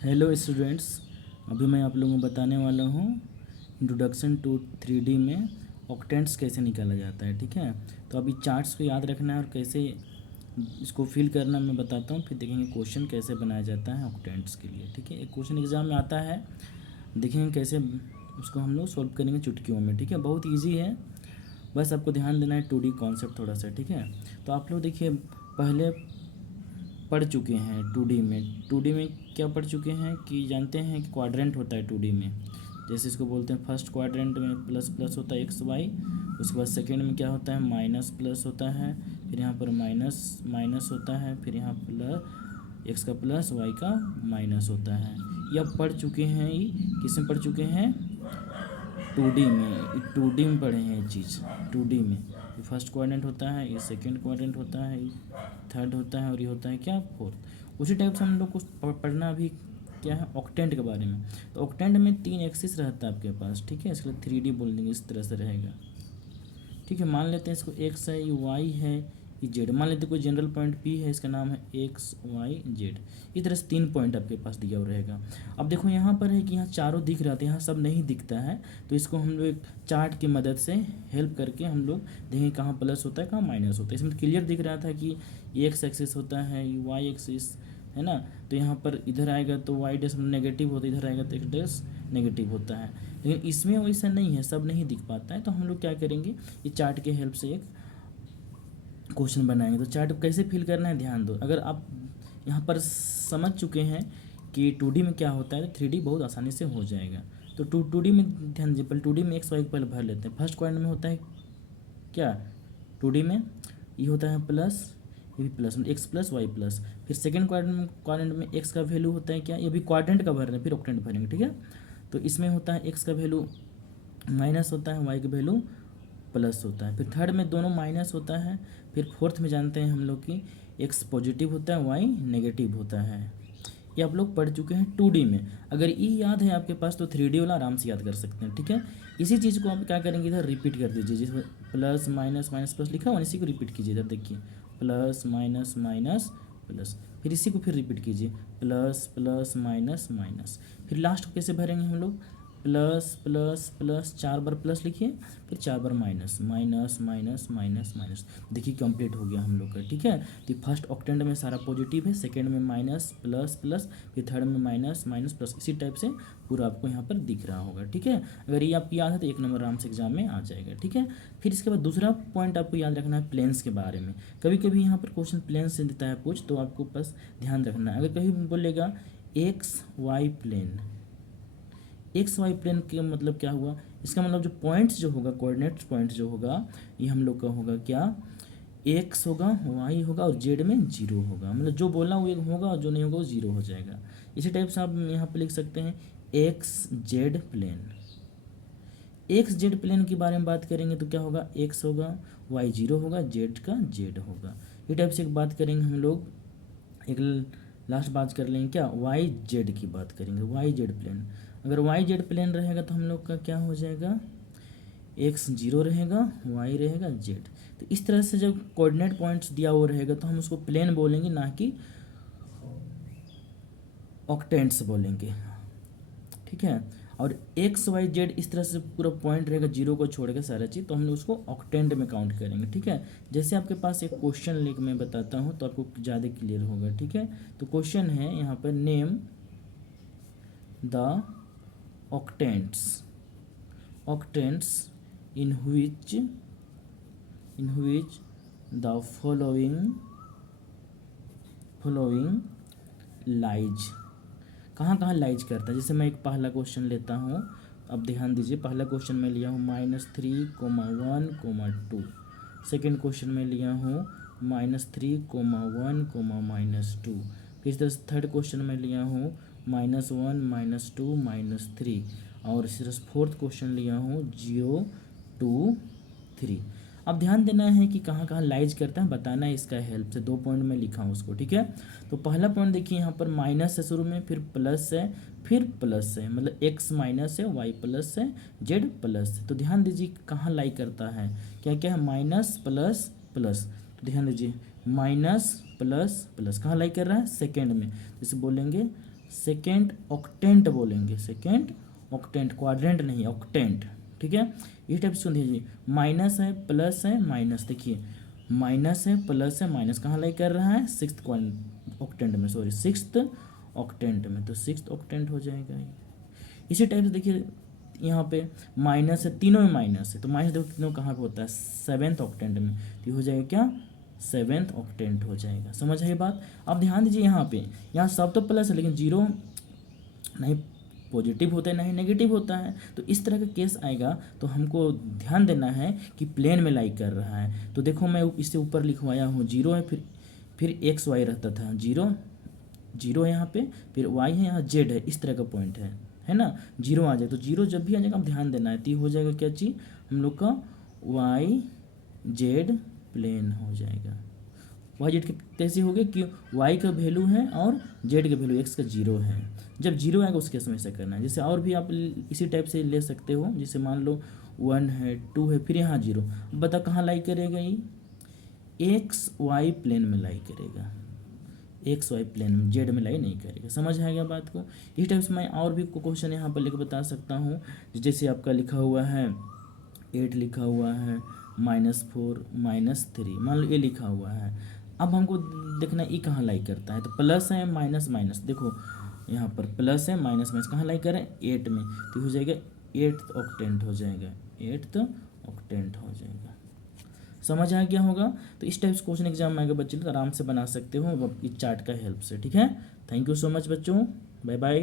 Hello students, अभी मैं आप लोगों को बताने वाला हूँ इंट्रोडक्शन टू 3D में ऑक्टेंट्स कैसे निकाला जाता है। ठीक है, तो अभी चार्ट्स को याद रखना है और कैसे इसको फिल करना मैं बताता हूँ, फिर देखेंगे क्वेश्चन कैसे बनाया जाता है ऑक्टेंट्स के लिए। ठीक है, एक क्वेश्चन एग्जाम में आता है, देखेंगे कैसे उसको हम लोग सॉल्व करेंगे चुटकियों में। ठीक है, बहुत ईजी है, बस आपको ध्यान देना है 2D कॉन्सेप्ट थोड़ा सा। ठीक है, तो आप लोग देखिए पहले पढ़ चुके हैं 2D में। 2D में क्या पढ़ चुके हैं कि जानते हैं कि क्वाड्रेंट होता है 2D में। जैसे इसको बोलते हैं फर्स्ट क्वाड्रेंट में प्लस प्लस होता है एक्स वाई, उसके बाद सेकेंड में क्या होता है माइनस प्लस होता है, फिर यहाँ पर माइनस माइनस होता है, फिर यहाँ प्लस एक्स का प्लस वाई का माइनस होता है। ये अब पढ़ चुके हैं, ये किसमें पढ़ चुके हैं 2D में। 2D में पढ़े हैं ये चीज़ 2D में। ये फर्स्ट क्वाड्रेंट होता है, ये सेकंड क्वाड्रेंट होता है, ये थर्ड होता है और ये होता है क्या फोर्थ। उसी टाइप से हम लोग को पढ़ना भी क्या है ऑक्टेंट के बारे में। तो ऑक्टेंट में 3 एक्सिस रहता है आपके पास। ठीक है, इसके लिए 3D बोल देंगे, इस तरह से रहेगा। ठीक है, मान लेते हैं इसको एक्स है, ये वाई है, ये जेड। मान लेते हैं कोई जनरल पॉइंट पी है, इसका नाम है एक्स वाई जेड। इस तरह से 3 पॉइंट आपके पास दिया हुआ रहेगा। अब देखो यहाँ पर है कि यहाँ चारों दिख रहे थे, यहाँ सब नहीं दिखता है, तो इसको हम लोग एक चार्ट की मदद से हेल्प करके हम लोग देखेंगे कहाँ प्लस होता है कहाँ माइनस होता है। इसमें क्लियर दिख रहा था कि ये एक्स एक्सिस होता है, ये वाई एक्सिस है ना, तो यहाँ पर इधर आएगा तो वाई डैश नेगेटिव होता है, इधर आएगा तो एक्स डैश नेगेटिव होता है। लेकिन इसमें वैसा नहीं है, सब नहीं दिख पाता है, तो हम लोग क्या करेंगे ये चार्ट के हेल्प से एक क्वेश्चन बनाएंगे। तो चार्ट को कैसे फिल करना है ध्यान दो। अगर आप यहाँ पर समझ चुके हैं कि 2D में क्या होता है तो 3D बहुत आसानी से हो जाएगा। तो 2D में ध्यान दीजिए, पहले 2D में एक्स वाई पहले भर लेते हैं। फर्स्ट क्वाड्रेंट में होता है क्या 2D में, ये होता है प्लस, ये भी plus x plus y plus. फिर सेकेंड क्वाड्रेंट में एक्स का वैल्यू होता है क्या, ये भी क्वाड्रेंट का भर रहे हैं, फिर ऑक्टेंट भरेंगे। ठीक है, तो इसमें होता है एक्स का वैल्यू माइनस होता है, वाई का वैल्यू प्लस होता है। फिर थर्ड में दोनों माइनस होता है। फिर फोर्थ में जानते हैं हम लोग कि एक्स पॉजिटिव होता है, वाई नेगेटिव होता है। ये आप लोग पढ़ चुके हैं 2D में। अगर ये याद है आपके पास तो 3D वाला आराम से याद कर सकते हैं। ठीक है, इसी चीज़ को आप क्या करेंगे इधर रिपीट कर दीजिए, जिसमें प्लस माइनस माइनस प्लस लिखा हुआ इसी को रिपीट कीजिए। इधर देखिए प्लस माइनस माइनस प्लस, फिर इसी को फिर रिपीट कीजिए प्लस प्लस माइनस माइनस। फिर लास्ट को कैसे भरेंगे हम लोग प्लस प्लस प्लस, 4 बार प्लस लिखिए, फिर 4 बार minus minus minus minus minus. देखिए कंप्लीट हो गया हम लोग का। ठीक है, तो फर्स्ट ऑक्टेंट में सारा पॉजिटिव है, सेकंड में माइनस प्लस प्लस, फिर थर्ड में माइनस माइनस प्लस। इसी टाइप से पूरा आपको यहाँ पर दिख रहा होगा। ठीक है, अगर ये आपको याद है तो 1 नंबर आराम से एग्जाम में आ जाएगा। ठीक है, फिर इसके बाद दूसरा पॉइंट आपको याद रखना है प्लेन्स के बारे में। कभी कभी यहाँ पर क्वेश्चन प्लेन से देता है पूछ, तो आपको बस ध्यान रखना है। अगर कभी बोलेगा x y plane, x y plane के मतलब क्या हुआ, इसका मतलब जो पॉइंट्स जो होगा कोऑर्डिनेट पॉइंट्स जो होगा ये हम लोग का होगा क्या एक्स होगा, वाई होगा और जेड में जीरो होगा। मतलब जो बोला वो एक होगा और जो नहीं होगा वो जीरो हो जाएगा। इसी टाइप से आप यहाँ पे लिख सकते हैं x z plane. X z plane के बारे में बात करेंगे तो क्या होगा एक्स होगा, वाई जीरो होगा, जेड का जेड होगा। ये टाइप से एक बात करेंगे हम लोग, एक लास्ट बात कर लेंगे क्या वाई जेड की बात करेंगे, वाई जेड प्लेन। अगर वाई जेड प्लेन रहेगा तो हम लोग का क्या हो जाएगा एक्स जीरो रहेगा, वाई रहेगा जेड। तो इस तरह से जब कोऑर्डिनेट पॉइंट्स दिया हुआ रहेगा तो हम उसको प्लेन बोलेंगे, ना कि ऑक्टेंट्स बोलेंगे। ठीक है, और एक्स वाई जेड इस तरह से पूरा पॉइंट रहेगा जीरो को छोड़ के सारा चीज़, तो हम लोग उसको ऑक्टेंट में काउंट करेंगे। ठीक है, जैसे आपके पास एक क्वेश्चन लिख मैं बताता हूँ तो आपको ज़्यादा क्लियर होगा। ठीक है, तो क्वेश्चन है यहाँ पर name the octants, octants in which the following lies, कहाँ कहाँ लाइज करता है। जैसे मैं एक पहला क्वेश्चन लेता हूँ, अब ध्यान दीजिए। पहला क्वेश्चन मैं लिया हूँ -3,1,2। सेकेंड क्वेश्चन में लिया हूँ -3,1,-2। फिर इस तरह से थर्ड क्वेश्चन में लिया हूँ -1 -2 -3। और इसी तरह से फोर्थ क्वेश्चन लिया हूँ 0 2 3। अब ध्यान देना है कि कहाँ कहाँ लाइज करता है, बताना है इसका हेल्प से। 2 पॉइंट में लिखा हूँ उसको। ठीक है, तो पहला पॉइंट देखिए यहाँ पर माइनस है शुरू में, फिर प्लस है, फिर प्लस है, मतलब एक्स माइनस है, वाई प्लस है, जेड प्लस है। तो ध्यान दीजिए कहाँ लाई करता है, क्या क्या है माइनस प्लस प्लस। तो ध्यान दीजिए माइनस प्लस प्लस कहाँ लाई कर रहा है सेकेंड में, जैसे बोलेंगे सेकेंड ऑक्टेंट बोलेंगे, सेकेंड ऑक्टेंट, क्वाड्रेंट नहीं, ऑक्टेंट, ठीक है। इस टाइप से सुन दीजिए, माइनस है प्लस है माइनस, देखिए माइनस है प्लस है माइनस, कहाँ लाई कर रहा है, सिक्स्थ ऑक्टेंट में, सॉरी सिक्स्थ ऑक्टेंट में, तो सिक्स्थ ऑक्टेंट हो जाएगा ये। इसी टाइप से देखिए यहाँ पे माइनस है, तीनों में माइनस है, तो माइनस देखो तीनों कहाँ पे होता है, सेवेंथ ऑक्टेंट में, तो ये हो जाएगा क्या, सेवेंथ ऑक्टेंट हो जाएगा। समझ है बात। अब ध्यान दीजिए यहाँ पे, यहाँ सब तो प्लस है लेकिन जीरो नहीं पॉजिटिव होता है ना ही नेगेटिव होता है, तो इस तरह का केस आएगा तो हमको ध्यान देना है कि प्लेन में लाई कर रहा है। तो देखो मैं इससे ऊपर लिखवाया हूँ, जीरो है, फिर एक्स वाई रहता था, जीरो जीरो है यहाँ पे, फिर वाई है, यहाँ जेड है, इस तरह का पॉइंट है ना। जीरो आ जाए तो जीरो जब भी आ जाएगा, अब ध्यान देना है, तो ये हो जाएगा क्या चीज़ हम लोग का, वाई जेड प्लेन हो जाएगा। वाई जेड कैसे हो गए कि वाई का वैल्यू है और जेड का वैल्यू एक्स का जीरो है, जब जीरो आएगा उसके समय ऐसा करना है। जैसे और भी आप इसी टाइप से ले सकते हो, जैसे मान लो 1 है 2 है फिर यहाँ जीरो, बता कहाँ लाई करेगा, ये एक्स वाई प्लेन में लाई करेगा, एक्स वाई प्लेन में, जेड में लाई नहीं करेगा। समझ आएगा बात को। इस टाइप से मैं और भी क्वेश्चन यहाँ पर लेकर बता सकता हूँ, जैसे आपका लिखा हुआ है 8 लिखा हुआ है, -4 -3, मान लो ये लिखा हुआ है। अब हमको देखना ये कहाँ लाई करता है, तो प्लस है माइनस माइनस, देखो यहाँ पर प्लस है माइनस माइनस कहाँ लाई करें, 8 में, तो हो जाएगा 8th ऑक्टेंट हो जाएगा, 8th ऑक्टेंट हो जाएगा। समझ आ गया होगा। तो इस टाइप से क्वेश्चन एग्जाम में आएगा बच्चे तो आराम से बना सकते हो इस चार्ट का हेल्प से, ठीक है। थैंक यू सो मच बच्चों, बाय बाय।